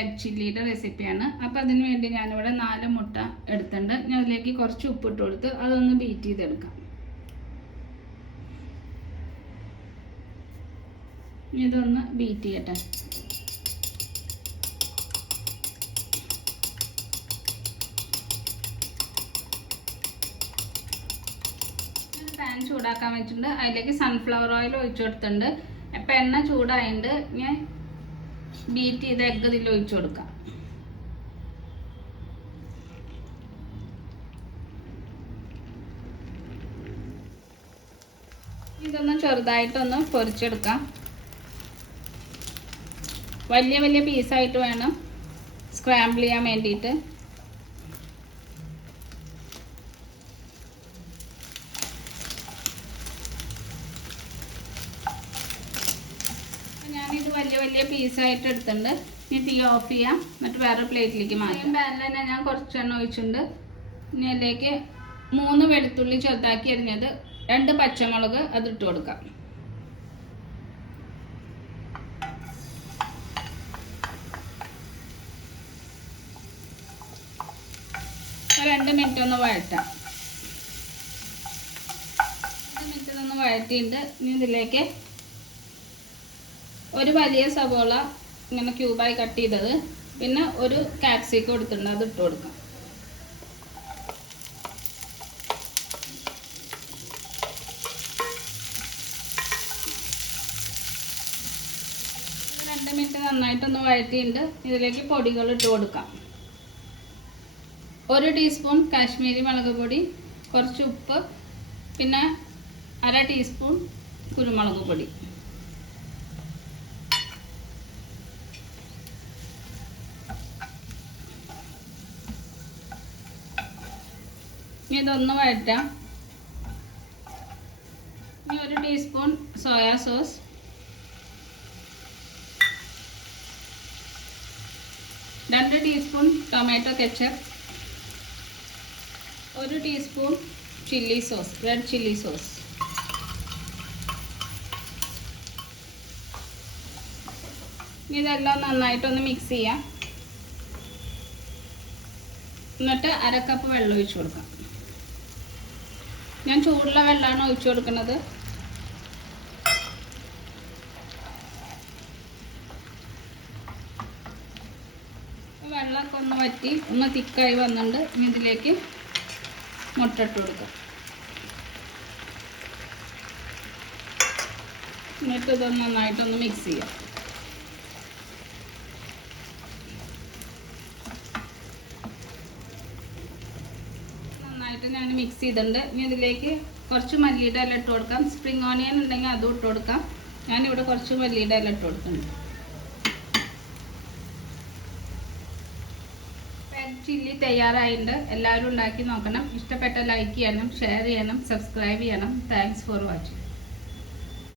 Egg ചില്ലിയുടെ റെസിപ്പിയാണ് അപ്പോൾ അതിന് വേണ്ടി ഞാനിവിടെ നാല് മുട്ട എടുത്തിട്ടുണ്ട്. ഞാൻ അതിലേക്ക് കുറച്ച് ഉപ്പിട്ട് കൊടുത്ത് അതൊന്ന് ബീറ്റ് ചെയ്തെടുക്കാം. ഇതൊന്ന് ബീറ്റ് ചെയ്യട്ടെ. പാൻ ചൂടാക്കാൻ വെച്ചിട്ടുണ്ട്. അതിലേക്ക് സൺഫ്ലവർ ഓയിൽ ഒഴിച്ചു കൊടുത്തിട്ടുണ്ട്. അപ്പം എണ്ണ ചൂടായിട്ടുണ്ട് ഞാൻ ബീറ്റ് ചെയ്ത എഗ്ഗ് ഇതിൽ ഒഴിച്ചു കൊടുക്കാം. ഇതൊന്ന് ചെറുതായിട്ടൊന്ന് പൊരിച്ചെടുക്കാം. വലിയ വലിയ പീസായിട്ട് വേണം സ്ക്രാമ്പിൾ ചെയ്യാൻ വേണ്ടിയിട്ട്. ഞാനിത് വലിയ വലിയ പീസായിട്ട് എടുത്തിട്ടുണ്ട്. ഇനി തീ ഓഫ് ചെയ്യാം. എന്നിട്ട് വേറെ പ്ലേറ്റിലേക്ക് മാറ്റാം. പാനിൽ തന്നെ ഞാൻ കുറച്ചെണ്ണ ഒഴിച്ചിട്ടുണ്ട്. ഇനി അതിലേക്ക് മൂന്ന് വെളുത്തുള്ളി ചെറുതാക്കി അരിഞ്ഞത് രണ്ട് പച്ചമുളക് അത് ഇട്ട് കൊടുക്കാം രണ്ട് മിനിറ്റ് ഒന്ന് വഴറ്റാം. രണ്ട് മിനിറ്റ് ഒന്ന് വഴറ്റിയിട്ട് ഇനി ഇതിലേക്ക് ഒരു വലിയ സവോള ഇങ്ങനെ ക്യൂബായി കട്ട് ചെയ്തത്. പിന്നെ ഒരു കാപ്സിക്കം എടുത്തിട്ടുണ്ട് അത് ഇട്ട് കൊടുക്കാം. രണ്ട് മിനിറ്റ് നന്നായിട്ടൊന്ന് വഴറ്റിയിട്ട് ഇതിലേക്ക് പൊടികൾ ഇട്ട് കൊടുക്കാം. ഒരു ടീസ്പൂൺ കാശ്മീരി മുളക് പൊടി കുറച്ച് ഉപ്പ് പിന്നെ അര ടീസ്പൂൺ കുരുമുളക് പൊടി. ഇനി ഇതൊന്ന് വഴറ്റാം. ഇനി ഒരു ടീസ്പൂൺ സോയാ സോസ് രണ്ട് ടീസ്പൂൺ ടൊമാറ്റോ കെച്ചപ്പ് ഒരു teaspoon chilli sauce red chilli sauce ഇതെല്ലാം നന്നായിട്ടൊന്ന് മിക്സ് ചെയ്യാം. എന്നിട്ട് അരക്കപ്പ് കപ്പ് വെള്ളം ഒഴിച്ചു കൊടുക്കാം. ഞാൻ ചൂടുള്ള വെള്ളമാണ് ഒഴിച്ചു കൊടുക്കുന്നത്. വെള്ളമൊക്കെ ഒന്ന് വറ്റി ഒന്ന് തിക്കായി വന്നിട്ടുണ്ട്. ഇനി ഇതിലേക്ക് മുട്ട ഇട്ട് കൊടുക്കാം. എന്നിട്ട് ഇതൊന്ന് നന്നായിട്ടൊന്ന് മിക്സ് ചെയ്യാം. ഞാൻ മിക്സ് ചെയ്തിട്ടുണ്ട്. ഇനി ഇതിലേക്ക് കുറച്ച് മല്ലിയുടെ ഇല ഇട്ട് കൊടുക്കാം. സ്പ്രിങ് ഓണിയൻ ഉണ്ടെങ്കിൽ അതും ഇട്ട് കൊടുക്കാം. ഞാനിവിടെ കുറച്ച് മല്ലിയുടെ ഇല ഇട്ട് കൊടുക്കുന്നുണ്ട്. ചില്ലി തയ്യാറായിട്ടുണ്ട്. എല്ലാവരും ഉണ്ടാക്കി നോക്കണം. ഇഷ്ടപ്പെട്ട ലൈക്ക് ചെയ്യണം ഷെയർ ചെയ്യണം സബ്സ്ക്രൈബ് ചെയ്യണം താങ്ക്സ് ഫോർ വാച്ചിങ്